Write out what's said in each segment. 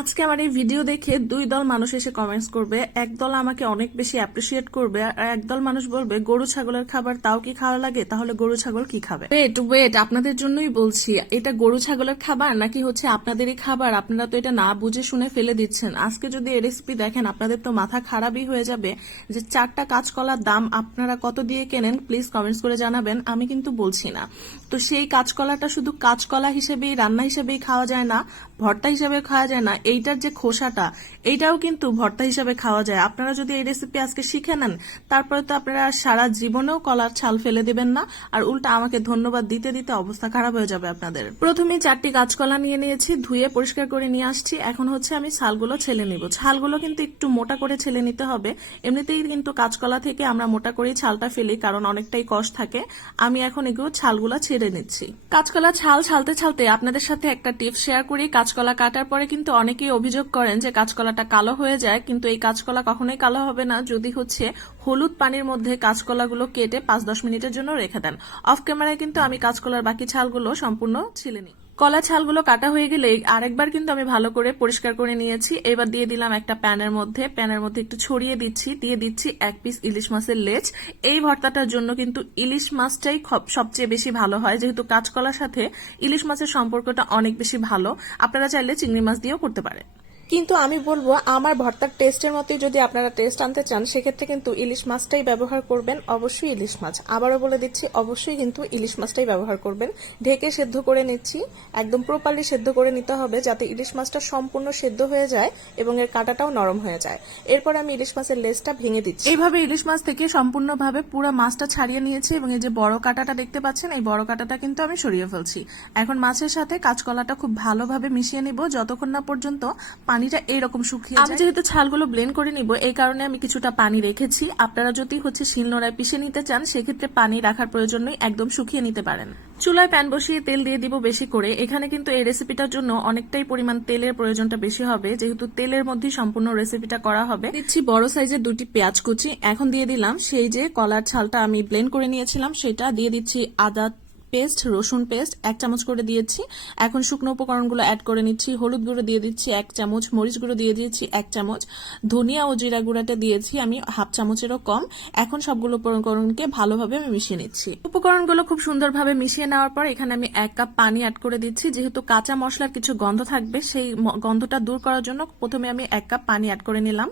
আজকে আমার এই ভিডিও দেখে দুই দল মানুষ এসে কমেন্টস করবে। একদল আমাকে অনেক বেশি অ্যাপ্রিসিয়েট করবে আর একদল মানুষ বলবে গরু ছাগলের খাবার তাও কি খাওয়া লাগে, তাহলে গরু ছাগল কি খাবে। ওয়েট ওয়েট, আপনাদের জন্যই বলছি, এটা গরু ছাগলের খাবার নাকি হচ্ছে আপনাদেরই খাবার? আপনারা তো এটা না বুঝে শুনে ফেলে দিচ্ছেন। আজকে যদি এই রেসিপি দেখেন আপনাদের তো মাথা খারাপই হয়ে যাবে যে 4টা কাঁচকলার দাম আপনারা কত দিয়ে কেনেন। প্লিজ কমেন্টস করে জানাবেন, আমি কিন্তু বলছি না। তো সেই কাঁচকলাটা শুধু কাঁচকলা হিসেবেই রান্না হিসেবেই খাওয়া যায় না, ভর্তা হিসেবে খাওয়া যায় না, এইটার যে খোসাটা এইটাও কিন্তু ভর্তা হিসেবে খাওয়া যায়। আপনারা যদি এই রেসিপি আজকে শিখে নেন তারপরে তো আপনারা সারা জীবনেও কলার ছাল ফেলে দিবেন না, আর উল্টা আমাকে ধন্যবাদ দিতে দিতে অবস্থা খারাপ হয়ে যাবে আপনাদের। প্রথমে 4টি কাঁচকলা নিয়ে নিয়েছি, ধুয়ে পরিষ্কার করে নিয়ে আসছি। এখন হচ্ছে আমি ছালগুলো ছেলে নিব। ছালগুলো কিন্তু একটু মোটা করে ছেলে নিতে হবে। এমনিতেই কিন্তু কাঁচকলা থেকে আমরা মোটা করেই ছালটা ফেলি, কারণ অনেকটাই কষ থাকে। আমি এখন এগুলো ছালগুলো ছেড়ে নিচ্ছি। কাঁচকলা ছাল ছালতে ছালতে আপনাদের সাথে একটা টিপস শেয়ার করি। কাঁচকলা কাটার পরে কিন্তু অনেকেই অভিযোগ করেন যে কাঁচকলাটা কালো হয়ে যায়, কিন্তু এই কাঁচকলা কখনোই কালো হবে না যদি হচ্ছে হলুদ পানির মধ্যে কাঁচকলাগুলো কেটে 5-10 মিনিটের জন্য রেখে দেন। অফ ক্যামেরায় কিন্তু আমি কাঁচকলার বাকি ছালগুলো সম্পূর্ণ ছিলে নিই। কলা ছালগুলো কাটা হয়ে গেলে আরেকবার কিন্তু আমি ভালো করে পরিষ্কার করে নিয়েছি। এবার দিয়ে দিলাম একটা প্যানের মধ্যে একটু ছড়িয়ে দিচ্ছি, দিয়ে দিচ্ছি 1 পিস ইলিশ মাছের লেজ। এই ভর্তাটার জন্য কিন্তু ইলিশ মাছটাই সবচেয়ে বেশি ভালো হয়, যেহেতু কাঁচকলার সাথে ইলিশ মাছের সম্পর্কটা অনেক বেশি ভালো। আপনারা চাইলে চিংড়ি মাছ দিয়েও করতে পারেন, কিন্তু আমি বলবো আমার ভর্তার টেস্টের মতোই যদি আপনারা টেস্ট আনতে চান সেক্ষেত্রে কিন্তু ইলিশ মাছটাই ব্যবহার করবেন। অবশ্যই ইলিশ মাছ, আবারও বলে দিচ্ছি, অবশ্যই কিন্তু ইলিশ মাছটাই ব্যবহার করবেন। ঢেকে সেদ্ধ করে নিচ্ছি, একদম প্রপারলি সেদ্ধ করে নিতে হবে যাতে ইলিশ মাছটা সম্পূর্ণ সেদ্ধ হয়ে যায় এবং এর কাঁটাটাও নরম হয়ে যায়। এরপর আমি ইলিশ মাছের লেজটা ভেঙে দিচ্ছি। এইভাবে ইলিশ মাছ থেকে সম্পূর্ণভাবে পুরো মাছটা ছাড়িয়ে নিয়েছি এবং এই যে বড় কাঁটাটা দেখতে পাচ্ছেন, এই বড় কাঁটাটা কিন্তু আমি সরিয়ে ফেলছি। এখন মাছের সাথে কাঁচকলাটা খুব ভালোভাবে মিশিয়ে নিব যতক্ষণ না পর্যন্ত পানিটা এইরকম শুকিয়ে যায়। আমি যেহেতু ছালগুলো ব্লেন্ড করে নিব এই কারণে আমি কিছুটা পানি রেখেছি। আপনারা যদি হচ্ছে শিলনোড়ায় পিষে নিতে চান সেক্ষেত্রে পানি রাখার প্রয়োজন নেই, একদম শুকিয়ে নিতে পারেন। চুলায় প্যান বসিয়ে তেল দিয়ে দিব বেশি করে। এখানে কিন্তু এই রেসিপিটার জন্য অনেকটাই পরিমাণ তেলের প্রয়োজনটা বেশি হবে, যেহেতু তেলের মধ্যেই সম্পূর্ণ রেসিপিটা করা হবে। দিচ্ছি বড় সাইজের 2টি পেঁয়াজ কুচি। এখন দিয়ে দিলাম সেই যে কলার ছালটা আমি ব্লেন্ড করে নিয়েছিলাম সেটা, দিয়ে দিচ্ছি আদা পেস্ট, রসুন পেস্ট 1 চামচ করে দিয়েছি। এখন শুকনো উপকরণগুলো অ্যাড করে নিচ্ছি। হলুদ গুঁড়ো দিয়ে দিচ্ছি 1 চামচ, মরিচ গুঁড়ো দিয়ে দিয়েছি 1 চামচ, ধনিয়া ও জিরা গুঁড়াটা দিয়েছি আমি 1/2 চামচেরও কম। এখন সবগুলো উপকরণকে ভালোভাবে আমি মিশিয়ে নিচ্ছি। উপকরণগুলো খুব সুন্দরভাবে মিশিয়ে নেওয়ার পর এখানে আমি 1 কাপ পানি অ্যাড করে দিচ্ছি। যেহেতু কাঁচা মশলার কিছু গন্ধ থাকবে, সেই গন্ধটা দূর করার জন্য প্রথমে আমি 1 কাপ পানি অ্যাড করে নিলাম।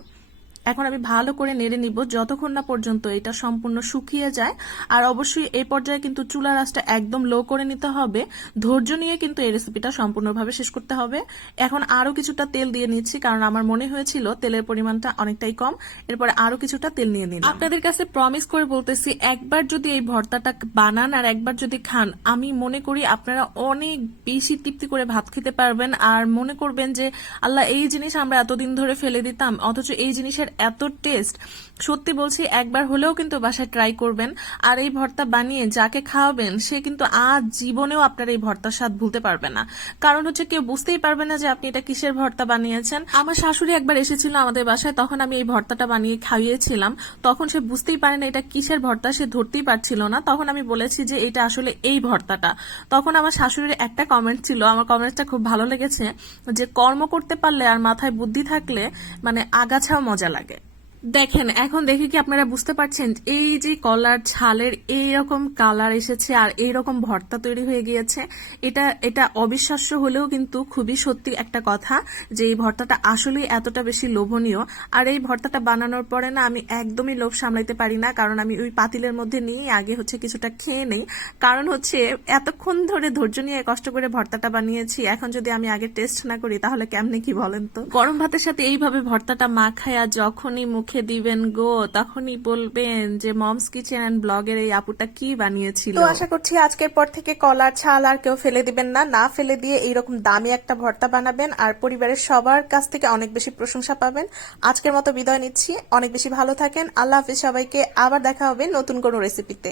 এখন আমি ভালো করে নেড়ে নিব যতক্ষণ না পর্যন্ত এটা সম্পূর্ণ শুকিয়ে যায়। আর অবশ্যই এই পর্যায়ে কিন্তু চুলার আঁচটা একদম লো করে নিতে হবে। ধৈর্য নিয়ে কিন্তু এই রেসিপিটা সম্পূর্ণভাবে শেষ করতে হবে। এখন আরো কিছুটা তেল দিয়ে নিচ্ছি, কারণ আমার মনে হয়েছিল তেলের পরিমাণটা অনেকটাই কম। এরপর আরো কিছুটা তেল নিয়ে নিলাম। আপনাদের কাছে প্রমিস করে বলতেছি, একবার যদি এই ভর্তাটা বানান আর একবার যদি খান, আমি মনে করি আপনারা অনেক বেশি তৃপ্তি করে ভাত খেতে পারবেন। আর মনে করবেন যে আল্লাহ, এই জিনিস আমরা এতদিন ধরে ফেলে দিতাম, অথচ এই জিনিসের এত টেস্ট। সত্যি বলছি, একবার হলেও কিন্তু বাসায় ট্রাই করবেন। আর এই ভর্তা বানিয়ে যাকে খাওয়াবেন সে কিন্তু আজ জীবনেও আপনার এই ভর্তার স্বাদ ভুলতে পারবে না। কারণ হচ্ছে কেউ বুঝতেই পারবে না যে আপনি এটা কিসের ভর্তা বানিয়েছেন। আমার শাশুড়ি একবার এসেছিল আমাদের বাসায়, তখন আমি এই ভর্তাটা বানিয়ে খাইয়েছিলাম। তখন সে বুঝতেই পারে না এটা কিসের ভর্তা, সে ধরতেই পারছিল না। তখন আমি বলেছি যে এটা আসলে এই ভর্তাটা। তখন আমার শাশুড়ির একটা কমেন্ট ছিল, আমার কমেন্টটা খুব ভালো লেগেছে, যে কর্ম করতে পারলে আর মাথায় বুদ্ধি থাকলে মানে আগাছাও মজা লাগে। দেখেন, এখন দেখে কি আপনারা বুঝতে পারছেন এই যে কলার ছালের এইরকম কালার এসেছে আর এইরকম ভর্তা তৈরি হয়ে গিয়েছে। এটা অবিশ্বাস্য হলেও কিন্তু খুবই সত্যি একটা কথা যে এই ভর্তাটা আসলেই এতটা বেশি লোভনীয়। আর এই ভর্তাটা বানানোর পরে না আমি একদমই লোভ সামলাইতে পারি না, কারণ আমি ওই পাতিলের মধ্যে নিয়ে আগে হচ্ছে কিছুটা খেয়ে নেই। কারণ হচ্ছে এতক্ষণ ধরে ধৈর্য নিয়ে কষ্ট করে ভর্তাটা বানিয়েছি, এখন যদি আমি আগে টেস্ট না করি তাহলে কেমনে কি বলেন তো। গরম ভাতের সাথে এইভাবে ভর্তাটা মাখায়া যখনই মুখে দিবেন গো, তখনই বলবেন যে মমস কিচেন এন্ড ব্লগের এই আপুটা কি বানিয়েছিল। তো আশা করছি আজকের পর থেকে কলার ছাল আর কেউ ফেলে দিবেন না, না ফেলে দিয়ে এইরকম দামি একটা ভর্তা বানাবেন আর পরিবারের সবার কাছ থেকে অনেক বেশি প্রশংসা পাবেন। আজকের মতো বিদায় নিচ্ছি, অনেক বেশি ভালো থাকেন। আল্লাহ হাফেজ সবাইকে, আবার দেখা হবে নতুন কোনো রেসিপিতে।